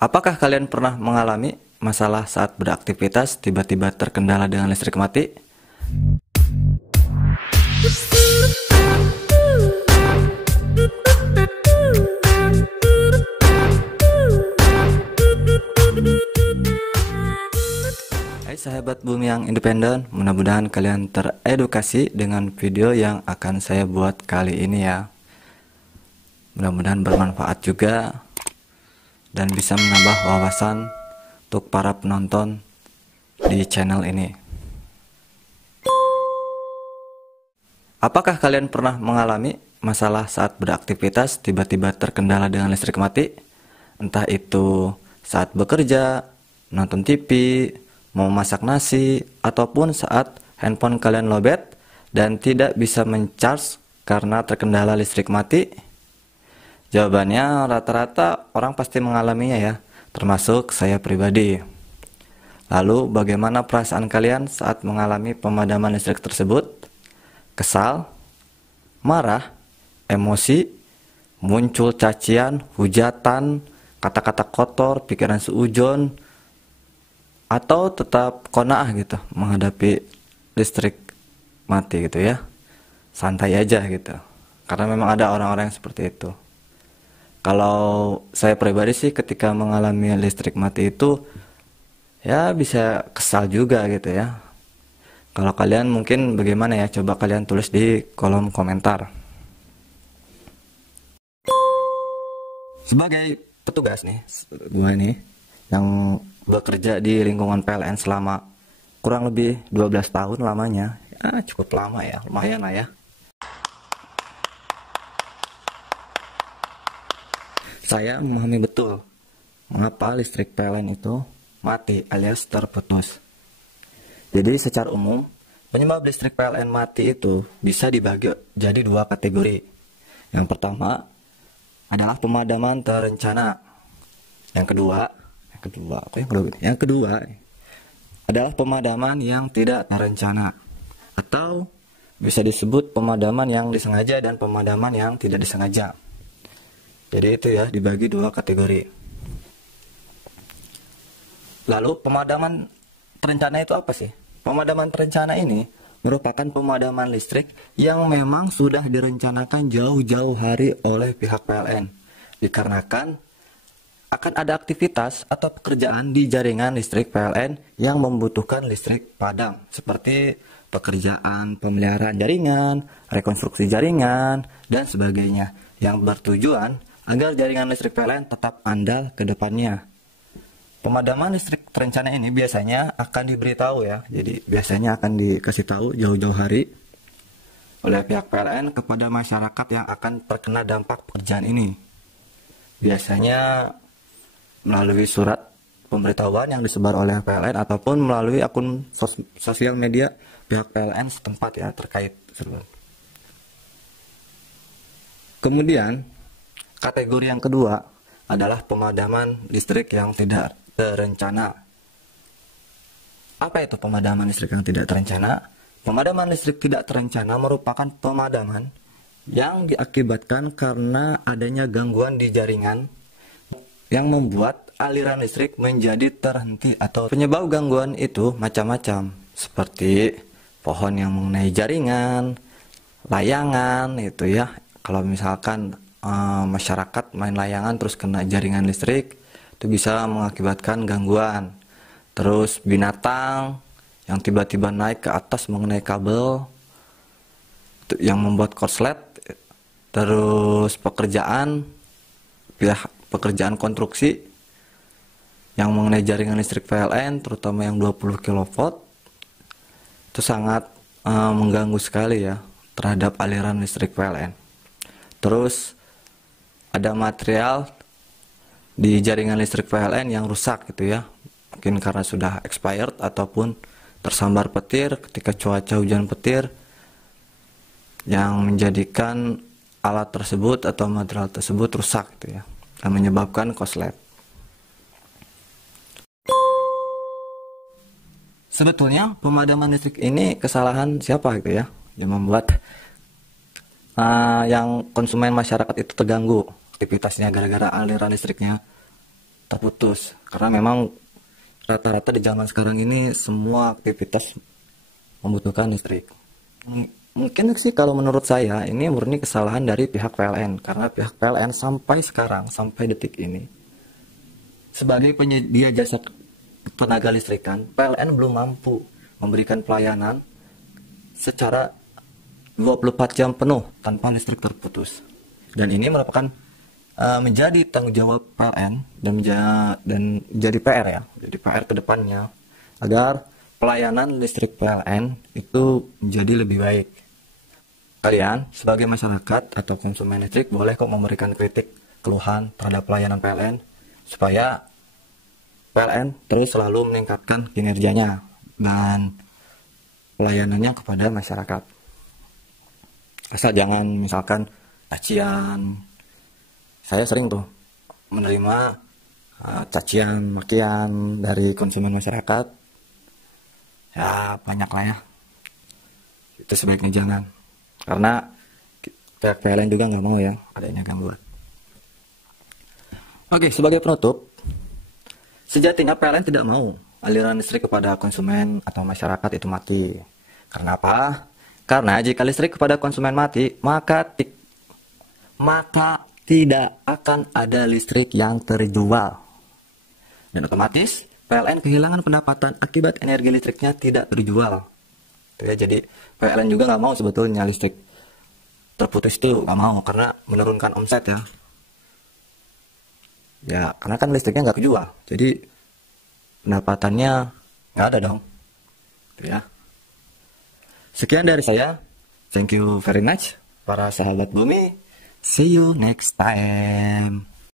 Apakah kalian pernah mengalami masalah saat beraktivitas tiba-tiba terkendala dengan listrik mati? Hai sahabat bumi yang independen, mudah-mudahan kalian teredukasi dengan video yang akan saya buat kali ini ya. Mudah-mudahan bermanfaat juga dan bisa menambah wawasan untuk para penonton di channel ini. Apakah kalian pernah mengalami masalah saat beraktivitas tiba-tiba terkendala dengan listrik mati? Entah itu saat bekerja, nonton TV, mau masak nasi, ataupun saat handphone kalian lowbat dan tidak bisa mencharge karena terkendala listrik mati? Jawabannya rata-rata orang pasti mengalaminya ya, termasuk saya pribadi. Lalu bagaimana perasaan kalian saat mengalami pemadaman listrik tersebut? Kesal, marah, emosi, muncul cacian, hujatan, kata-kata kotor, pikiran seujon, atau tetap qanaah gitu menghadapi listrik mati gitu ya, santai aja gitu, karena memang ada orang-orang yang seperti itu. Kalau saya pribadi sih ketika mengalami listrik mati itu ya bisa kesal juga gitu ya. Kalau kalian mungkin bagaimana ya, coba kalian tulis di kolom komentar. Sebagai petugas nih, gue nih yang bekerja di lingkungan PLN selama kurang lebih 12 tahun lamanya. Ya cukup lama ya, lumayan lah ya. Saya memahami betul mengapa listrik PLN itu mati alias terputus. Jadi secara umum, penyebab listrik PLN mati itu bisa dibagi jadi dua kategori. Yang pertama adalah pemadaman terencana. Yang kedua adalah pemadaman yang tidak terencana, atau bisa disebut pemadaman yang disengaja dan pemadaman yang tidak disengaja. Jadi itu ya, dibagi dua kategori. Lalu pemadaman terencana itu apa sih? Pemadaman terencana ini merupakan pemadaman listrik yang memang sudah direncanakan jauh-jauh hari oleh pihak PLN. Dikarenakan akan ada aktivitas atau pekerjaan di jaringan listrik PLN yang membutuhkan listrik padam, seperti pekerjaan pemeliharaan jaringan, rekonstruksi jaringan, dan sebagainya, yang bertujuan agar jaringan listrik PLN tetap andal ke depannya. Pemadaman listrik terencana ini biasanya akan diberitahu ya, jadi biasanya akan dikasih tahu jauh-jauh hari oleh pihak PLN kepada masyarakat yang akan terkena dampak pekerjaan ini. Biasanya melalui surat pemberitahuan yang disebar oleh PLN ataupun melalui akun sosial media pihak PLN setempat ya terkait. Kemudian kategori yang kedua adalah pemadaman listrik yang tidak terencana. Apa itu pemadaman listrik yang tidak terencana? Pemadaman listrik tidak terencana merupakan pemadaman yang diakibatkan karena adanya gangguan di jaringan yang membuat aliran listrik menjadi terhenti, atau penyebab gangguan itu macam-macam, seperti pohon yang mengenai jaringan, layangan itu ya. Kalau misalkan masyarakat main layangan terus kena jaringan listrik, itu bisa mengakibatkan gangguan. Terus binatang yang tiba-tiba naik ke atas mengenai kabel itu yang membuat korslet. Terus pekerjaan konstruksi yang mengenai jaringan listrik PLN, terutama yang 20 kV, itu sangat mengganggu sekali ya terhadap aliran listrik PLN. Terus ada material di jaringan listrik PLN yang rusak gitu ya, mungkin karena sudah expired ataupun tersambar petir ketika cuaca hujan petir, yang menjadikan alat tersebut atau material tersebut rusak gitu ya, dan menyebabkan korslet. Sebetulnya pemadaman listrik ini kesalahan siapa gitu ya, yang membuat yang konsumen masyarakat itu terganggu aktivitasnya gara-gara aliran listriknya terputus. Karena memang rata-rata di zaman sekarang ini semua aktivitas membutuhkan listrik. Mungkin sih kalau menurut saya ini murni kesalahan dari pihak PLN, karena pihak PLN sampai sekarang, sampai detik ini, sebagai penyedia jasa tenaga listrikan, PLN belum mampu memberikan pelayanan secara 24 jam penuh tanpa listrik terputus. Dan ini merupakan menjadi tanggung jawab PLN dan menjadi PR ya, jadi PR ke depannya agar pelayanan listrik PLN itu menjadi lebih baik. Kalian sebagai masyarakat atau konsumen listrik boleh kok memberikan kritik, keluhan terhadap pelayanan PLN supaya PLN terus selalu meningkatkan kinerjanya dan pelayanannya kepada masyarakat. Asal jangan misalkan cacian. Saya sering tuh menerima cacian, makian dari konsumen masyarakat. Ya banyak lah ya. Itu sebaiknya jangan. Karena pihak PLN juga nggak mau ya adanya gangguan. Oke, sebagai penutup, sejatinya PLN tidak mau aliran listrik kepada konsumen atau masyarakat itu mati. Karena apa? Karena jika listrik kepada konsumen mati, maka tidak akan ada listrik yang terjual. Dan otomatis PLN kehilangan pendapatan akibat energi listriknya tidak terjual. Jadi PLN juga nggak mau sebetulnya listrik terputus itu, nggak mau karena menurunkan omset ya. Ya karena kan listriknya nggak kejual, jadi pendapatannya nggak ada dong. Ya. Sekian dari saya. Thank you very much para sahabat bumi. See you next time.